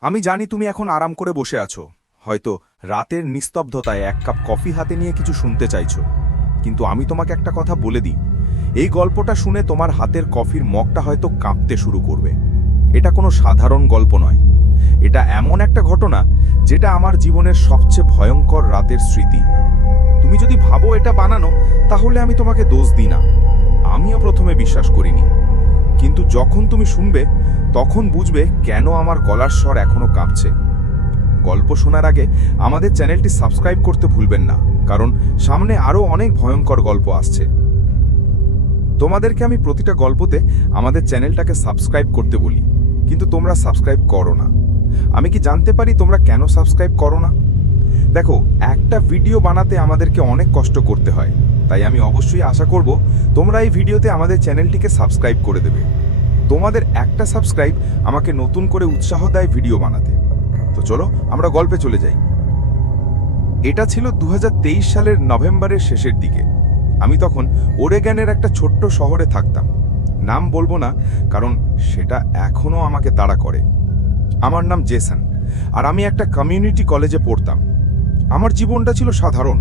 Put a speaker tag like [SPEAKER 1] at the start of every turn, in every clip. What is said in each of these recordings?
[SPEAKER 1] আমি জানি তুমি এখন আরাম করে বসে আছো। হয়তো রাতের নিস্তব্ধতায় এক কাপ কফি হাতে নিয়ে কিছু শুনতে চাইছো। কিন্তু আমি তোমাকে একটা কথা বলে দিই। এই গল্পটা শুনে তোমার হাতের কফির মগটা হয়তো কাঁপতে শুরু করবে। এটা কোনো সাধারণ গল্প নয়। এটা এমন একটা ঘটনা যেটা আমার জীবনের সবচেয়ে ভয়ঙ্কর রাতের স্মৃতি। তুমি যদি ভাবো এটা বানানো, তাহলে আমি তোমাকে দোষ দিই না। আমিও প্রথমে বিশ্বাস করিনি। কিন্তু যখন তুমি শুনবে তখন বুঝবে কেন আমার গলার স্বর এখনও কাঁপছে। গল্প শোনার আগে আমাদের চ্যানেলটি সাবস্ক্রাইব করতে ভুলবেন না, কারণ সামনে আরও অনেক ভয়ঙ্কর গল্প আসছে। তোমাদেরকে আমি প্রতিটা গল্পতে আমাদের চ্যানেলটাকে সাবস্ক্রাইব করতে বলি, কিন্তু তোমরা সাবস্ক্রাইব করো না। আমি কি জানতে পারি তোমরা কেন সাবস্ক্রাইব করো না? দেখো, একটা ভিডিও বানাতে আমাদেরকে অনেক কষ্ট করতে হয়, তাই আমি অবশ্যই আশা করব তোমরা এই ভিডিওতে আমাদের চ্যানেলটিকে সাবস্ক্রাইব করে দেবে। তোমাদের একটা সাবস্ক্রাইব আমাকে নতুন করে উৎসাহ দেয় ভিডিও বানাতে। তো চলো, আমরা গল্পে চলে যাই। এটা ছিল দু হাজার তেইশ সালের নভেম্বরের শেষের দিকে। আমি তখন ওরেগ্যানের একটা ছোট্ট শহরে থাকতাম। নাম বলব না, কারণ সেটা এখনও আমাকে তাড়া করে। আমার নাম জেসন, আর আমি একটা কমিউনিটি কলেজে পড়তাম। আমার জীবনটা ছিল সাধারণ।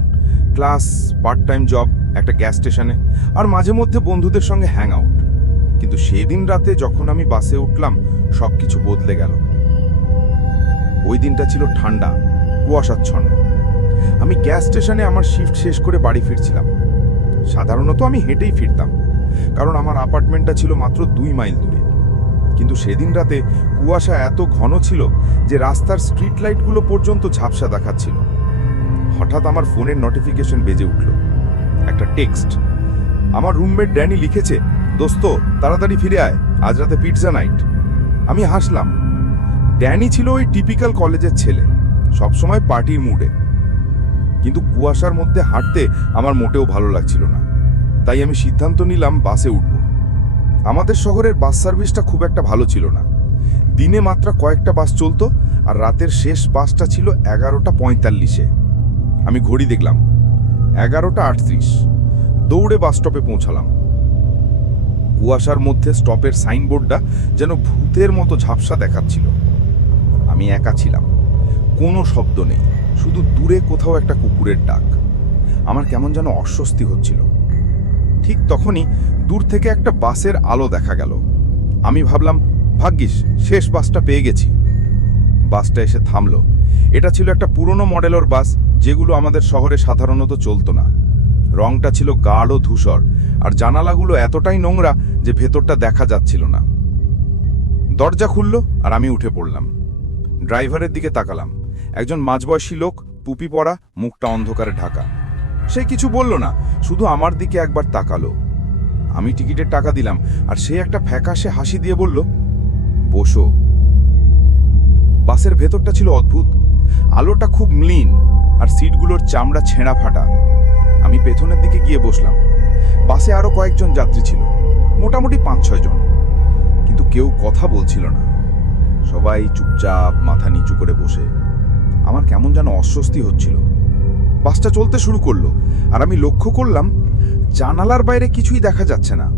[SPEAKER 1] ক্লাস পার্ট টাইম জব একটা গ্যাস স্টেশনে আর মাঝে মধ্যে বন্ধুদের সঙ্গে হ্যাং আউট কিন্তু সেদিন রাতে যখন আমি বাসে উঠলাম সব কিছু বদলে গেল। ওই দিনটা ছিল ঠান্ডা, কুয়াশাচ্ছন্ন। আমি গ্যাস স্টেশনে আমার শিফট শেষ করে বাড়ি ফিরছিলাম। সাধারণত আমি হেঁটেই ফিরতাম, কারণ আমার অ্যাপার্টমেন্টটা ছিল মাত্র দুই মাইল দূরে। কিন্তু সেদিন রাতে কুয়াশা এত ঘন ছিল যে রাস্তার স্ট্রিট লাইটগুলো পর্যন্ত ঝাপসা দেখাচ্ছিল। হঠাৎ আমার ফোনের নোটিফিকেশন বেজে উঠল। একটা টেক্সট। আমার রুমমেট ড্যানি লিখেছে দোস্ত, তাড়াতাড়ি ফিরে আয়। আজ রাতে পিৎজা নাইট আমি হাসলাম। ড্যানি ছিল ওই টিপিক্যাল কলেজের ছেলে, সবসময় পার্টির মুডে কিন্তু কুয়াশার মধ্যে হাঁটতে আমার মোটেও ভালো লাগছিল না। তাই আমি সিদ্ধান্ত নিলাম বাসে উঠব। আমাদের শহরের বাস সার্ভিসটা খুব একটা ভালো ছিল না। দিনে মাত্র কয়েকটা বাস চলতো, আর রাতের শেষ বাসটা ছিল এগারোটা পঁয়তাল্লিশে। আমি ঘড়ি দেখলাম। এগারোটা আটত্রিশ। দৌড়ে বাস স্টপে পৌঁছালাম। কুয়াশার মধ্যে স্টপের সাইনবোর্ডটা যেন ভূতের মতো ঝাপসা দেখাচ্ছিল। আমি একা ছিলাম। কোনো শব্দ নেই, শুধু দূরে কোথাও একটা কুকুরের ডাক। আমার কেমন যেন অস্বস্তি হচ্ছিল। ঠিক তখনই দূর থেকে একটা বাসের আলো দেখা গেল। আমি ভাবলাম, ভাগ্যিস, শেষ বাসটা পেয়ে গেছি। বাসটা এসে থামলো। এটা ছিল একটা পুরনো মডেলের বাস, যেগুলো আমাদের শহরে সাধারণত চলতো না। রংটা ছিল গাঢ় ধূসর আর জানালাগুলো এতটাই নোংরা যে ভেতরটা দেখা যাচ্ছিল না। দরজা খুলল আর আমি উঠে পড়লাম। ড্রাইভারের দিকে তাকালাম। একজন মাঝবয়সী লোক, টুপি পরা, মুখটা অন্ধকারে ঢাকা। সে কিছু বলল না, শুধু আমার দিকে একবার তাকালো। আমি টিকিটের টাকা দিলাম আর সে একটা ফ্যাকাশে হাসি দিয়ে বলল, বসো। বাসের ভেতরটা ছিল অদ্ভুত। আলোটা খুব মলিন আর সিটগুলোর চামড়া ছেঁড়া ফাটা। আমি পেছনের দিকে গিয়ে বসলাম। বাসে আরও কয়েকজন যাত্রী ছিল, মোটামুটি পাঁচ ছয় জন। কিন্তু কেউ কথা বলছিল না। সবাই চুপচাপ মাথা নিচু করে বসে। আমার কেমন যেন অস্বস্তি হচ্ছিল। বাসটা চলতে শুরু করল, আর আমি লক্ষ্য করলাম, জানালার বাইরে কিছুই দেখা যাচ্ছে না।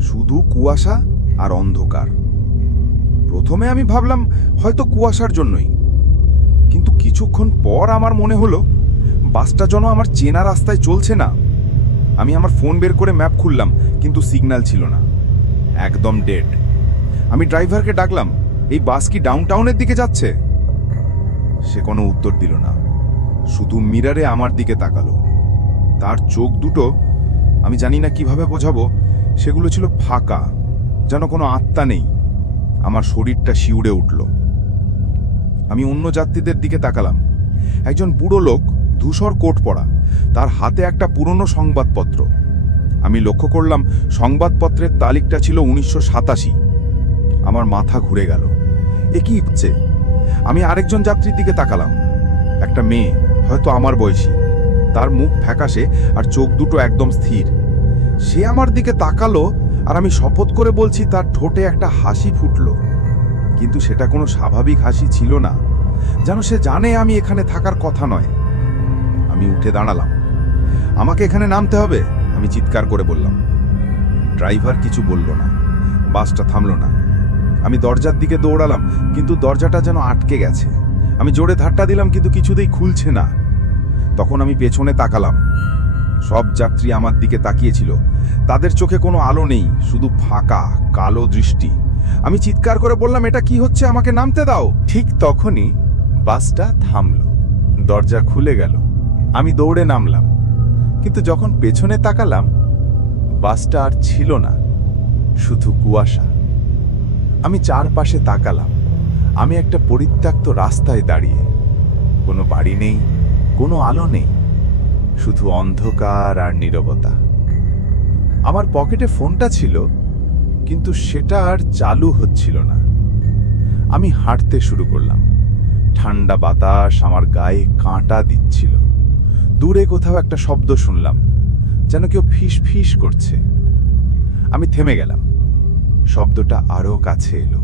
[SPEAKER 1] শুধু কুয়াশা আর অন্ধকার। প্রথমে আমি ভাবলাম, হয়তো কুয়াশার জন্যই। কিন্তু কিছুক্ষণ পর আমার মনে হলো, বাসটা যেন আমার চেনা রাস্তায় চলছে না। আমি আমার ফোন বের করে ম্যাপ খুললাম, কিন্তু সিগন্যাল ছিল না। একদম ডেড। আমি ড্রাইভারকে ডাকলাম, এই বাস কি ডাউনটাউনের দিকে যাচ্ছে? সে কোনো উত্তর দিল না। শুধু মিরারে আমার দিকে তাকালো। তার চোখ দুটো, আমি জানি না কীভাবে বোঝাবো, সেগুলো ছিল ফাঁকা, যেন কোনো আত্মা নেই। আমার শরীরটা শিউড়ে উঠল। আমি অন্য যাত্রীদের দিকে তাকালাম। একজন বুড়ো লোক ধূসর কোট পরা, তার হাতে একটা পুরনো সংবাদপত্র। আমি লক্ষ্য করলাম, সংবাদপত্রের তালিকটা ছিল উনিশশো সাতাশি। আমার মাথা ঘুরে গেল। এ কি হচ্ছে আমি আরেকজন যাত্রীর দিকে তাকালাম। একটা মেয়ে, হয়তো আমার বয়সী। তার মুখ ফ্যাকাশে আর চোখ দুটো একদম স্থির। সে আমার দিকে তাকালো আর আমি শপথ করে বলছি, তার ঠোঁটে একটা হাসি ফুটলো। কিন্তু সেটা কোনো স্বাভাবিক হাসি ছিল না। যেন সে জানে আমি এখানে থাকার কথা নয়। আমি উঠে দাঁড়ালাম। আমাকে এখানে নামতে হবে? আমি চিৎকার করে বললাম। ড্রাইভার কিছু বলল না। বাসটা থামলো না। আমি দরজার দিকে দৌড়ালাম, কিন্তু দরজাটা যেন আটকে গেছে। আমি জোরে ধাক্কা দিলাম, কিন্তু কিছুতেই খুলছে না। তখন আমি পেছনে তাকালাম। সব যাত্রী আমার দিকে তাকিয়েছিল। তাদের চোখে কোনো আলো নেই, শুধু ফাঁকা, কালো দৃষ্টি। আমি চিৎকার করে বললাম, এটা কি হচ্ছে? আমাকে নামতে দাও। ঠিক তখনই বাসটা থামলো। দরজা খুলে গেল। আমি দৌড়ে নামলাম। কিন্তু যখন পেছনে তাকালাম, বাসটা আর ছিল না, শুধু কুয়াশা। আমি চারপাশে তাকালাম। আমি একটা পরিত্যক্ত রাস্তায় দাঁড়িয়ে। কোনো বাড়ি নেই, কোনো আলো নেই, শুধু অন্ধকার আর নীরবতা। আমার পকেটে ফোনটা ছিল, কিন্তু সেটা আর চালু হচ্ছিল না। আমি হাঁটতে শুরু করলাম। ঠান্ডা বাতাস আমার গায়ে কাঁটা দিচ্ছিল। দূরে কোথাও একটা শব্দ শুনলাম, যেন কেউ ফিস ফিস করছে। আমি থেমে গেলাম। শব্দটা আরও কাছে এলো।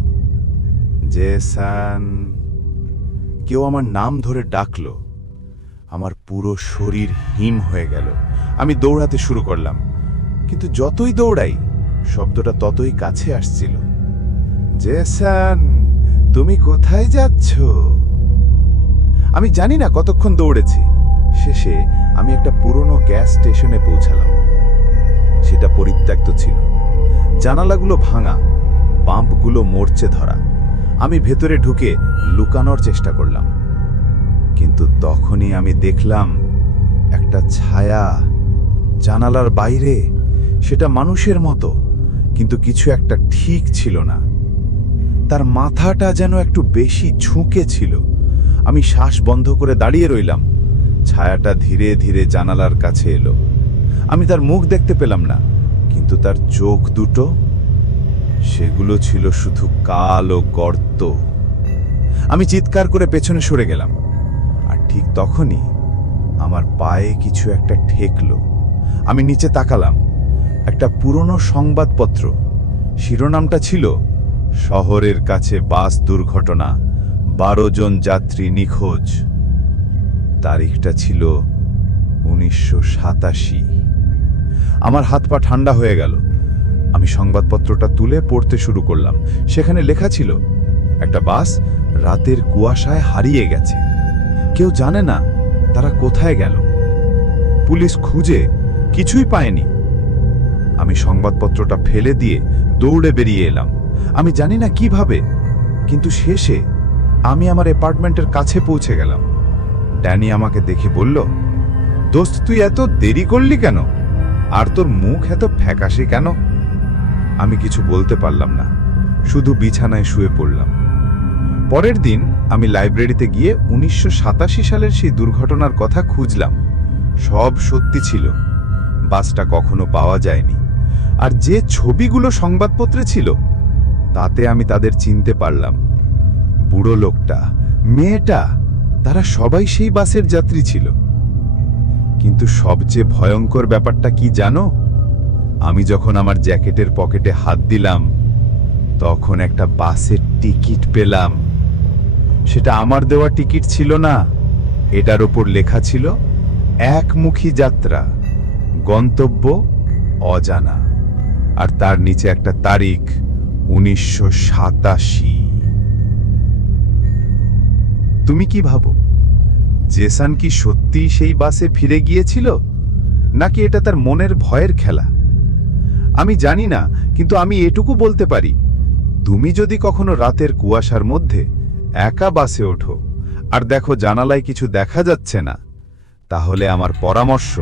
[SPEAKER 1] জেসান কেউ আমার নাম ধরে ডাকলো। আমার পুরো শরীর হিম হয়ে গেল। আমি দৌড়াতে শুরু করলাম। কিন্তু যতই দৌড়াই, শব্দটা ততই কাছে আসছিল। জেসান তুমি কোথায় যাচ্ছ? আমি জানি না কতক্ষণ দৌড়েছি। শেষে আমি একটা পুরনো গ্যাস স্টেশনে পৌঁছালাম। সেটা পরিত্যক্ত ছিল। জানালাগুলো ভাঙা পাম্পগুলো মরচে ধরা। আমি ভেতরে ঢুকে লুকানোর চেষ্টা করলাম। কিন্তু তখনই আমি দেখলাম একটা ছায়া জানালার বাইরে। সেটা মানুষের মতো, কিন্তু কিছু একটা ঠিক ছিল না। তার মাথাটা যেন একটু বেশি ঝুঁকে ছিল। আমি শ্বাস বন্ধ করে দাঁড়িয়ে রইলাম। ছায়াটা ধীরে ধীরে জানালার কাছে এলো। আমি তার মুখ দেখতে পেলাম না, কিন্তু তার চোখ দুটো, সেগুলো ছিল শুধু কালো গর্ত। আমি চিৎকার করে পেছনে সরে গেলাম, আর ঠিক তখনই আমার পায়ে কিছু একটা ঠেকলো। আমি নিচে তাকালাম, একটা পুরনো সংবাদপত্র, শিরোনামটা ছিল, শহরের কাছে বাস দুর্ঘটনা, বারো জন যাত্রী নিখোঁজ। তারিখটা ছিল উনিশশো সাতাশি। আমার হাত পা ঠান্ডা হয়ে গেল। আমি সংবাদপত্রটা তুলে পড়তে শুরু করলাম। সেখানে লেখা ছিল, একটা বাস রাতের কুয়াশায় হারিয়ে গেছে। কেউ জানে না তারা কোথায় গেল। পুলিশ খুঁজে কিছুই পায়নি। আমি সংবাদপত্রটা ফেলে দিয়ে দৌড়ে বেরিয়ে এলাম। আমি জানি না কীভাবে, কিন্তু শেষে আমি আমার অ্যাপার্টমেন্টের কাছে পৌঁছে গেলাম। ড্যানি আমাকে দেখে বলল, দোস্ত, তুই এত দেরি করলি কেন? আর তোর মুখ এত ফ্যাকাশে কেন? আমি কিছু বলতে পারলাম না, শুধু বিছানায় শুয়ে পড়লাম। পরের দিন আমি লাইব্রেরিতে গিয়ে উনিশশো সাতাশি সালের সেই দুর্ঘটনার কথা খুঁজলাম। সব সত্যি ছিল। বাসটা কখনো পাওয়া যায়নি। আর যে ছবিগুলো সংবাদপত্রে ছিল, তাতে আমি তাদের চিনতে পারলাম। বুড়ো লোকটা, মেয়েটা তারা সবাই সেই বাসের যাত্রী ছিল। কিন্তু সবচেয়ে ভয়ঙ্কর ব্যাপারটা কি জানো? আমি যখন আমার জ্যাকেটের পকেটে হাত দিলাম, তখন একটা বাসের টিকিট পেলাম। সেটা আমার দেওয়া টিকিট ছিল না, এটার ওপর লেখা ছিল, একমুখী যাত্রা, গন্তব্য অজানা। আর তার নিচে একটা তারিখ, উনিশশো সাতাশি। তুমি কি ভাবো? জেসান কি সত্যিই সেই বাসে ফিরে গিয়েছিল? নাকি এটা তার মনের ভয়ের খেলা? আমি জানি না, কিন্তু আমি এটুকু বলতে পারি। তুমি যদি কখনো রাতের কুয়াশার মধ্যে একা বাসে ওঠো, আর দেখো জানালায় কিছু দেখা যাচ্ছে না, তাহলে আমার পরামর্শ,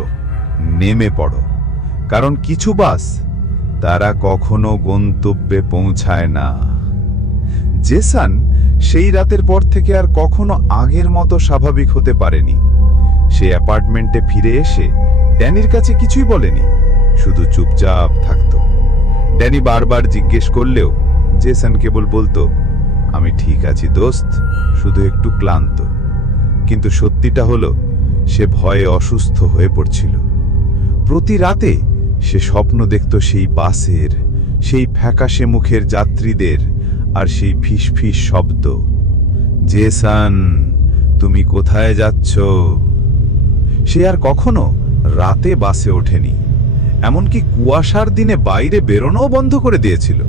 [SPEAKER 1] নেমে পড়ো। কারণ কিছু বাস তারা কখনো গন্তব্যে পৌঁছায় না। জেসান সেই রাতের পর থেকে আর কখনো আগের মতো স্বাভাবিক হতে পারেনি। সে অ্যাপার্টমেন্টে ফিরে এসে ড্যানির কাছে কিছুই বলেনি, শুধু চুপচাপ থাকত। ড্যানি বারবার জিজ্ঞেস করলেও জেসন কেবল বলতো, আমি ঠিক আছি দোস্ত, শুধু একটু ক্লান্ত। কিন্তু সত্যিটা হলো, সে ভয়ে অসুস্থ হয়ে পড়ছিল। প্রতি রাতে সে স্বপ্ন দেখত সেই বাসের, সেই ফ্যাকাশে মুখের যাত্রীদের আর সেই ফিস ফিসফিস শব্দ। জেসান, তুমি কোথায় যাচ্ছ? সে আর কখনো রাতে বাসে ওঠেনি, এমনকি কুয়াশার দিনে বাইরে বেরোনোও বন্ধ করে দিয়েছিল।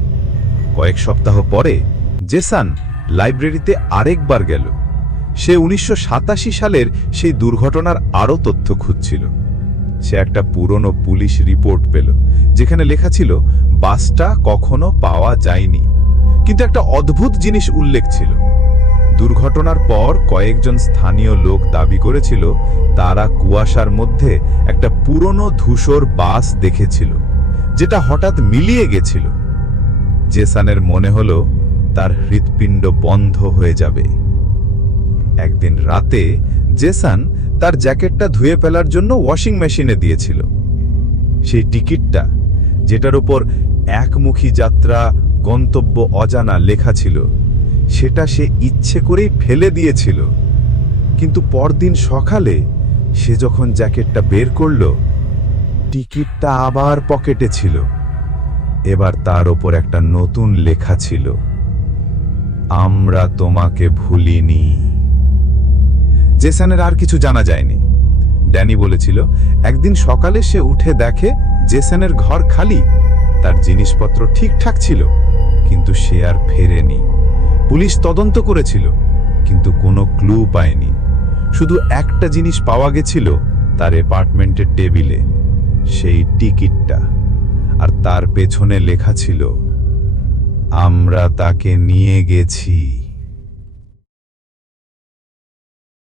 [SPEAKER 1] কয়েক সপ্তাহ পরে
[SPEAKER 2] জেসান লাইব্রেরিতে আরেকবার গেল। সে উনিশশো সাতাশি সালের সেই দুর্ঘটনার আরও তথ্য খুঁজছিল। সে একটা পুরনো পুলিশ রিপোর্ট পেল, যেখানে লেখা ছিল, বাসটা কখনো পাওয়া যায়নি। কিন্তু একটা অদ্ভুত জিনিস উল্লেখ ছিল। দুর্ঘটনার পর কয়েকজন স্থানীয় লোক দাবি করেছিল, তারা কুয়াশার মধ্যে একটা পুরনো ধূসর বাস দেখেছিল, যেটা হঠাৎ মিলিয়ে গেছিল। জেসানের মনে হলো, তার হৃৎপিণ্ড বন্ধ হয়ে যাবে। একদিন রাতে জেসান তার জ্যাকেটটা ধুয়ে ফেলার জন্য ওয়াশিং মেশিনে দিয়েছিল। সেই টিকিটটা, যেটার উপর একমুখী যাত্রা গন্তব্য অজানা লেখা ছিল। সেটা সে ইচ্ছে করেই ফেলে দিয়েছিল। কিন্তু পরদিন সকালে সে যখন জ্যাকেটটা বের করল, টিকিটটা আবার পকেটে ছিল। এবার তার ওপর একটা নতুন লেখা ছিল, আমরা তোমাকে ভুলিনি। জেসানের আর কিছু জানা যায়নি। ড্যানি বলেছিল, একদিন সকালে সে উঠে দেখে জেসানের ঘর খালি, তার জিনিসপত্র ঠিকঠাক ছিল। কিন্তু সে আর ফেরেনি। পুলিশ তদন্ত করেছিল, কিন্তু কোনো ক্লু পায়নি। শুধু একটা জিনিস পাওয়া গেছিল তার অ্যাপার্টমেন্টের টেবিলে, সেই টিকিটটা। আর তার পেছনে লেখা ছিল, আমরা তাকে নিয়ে গেছি।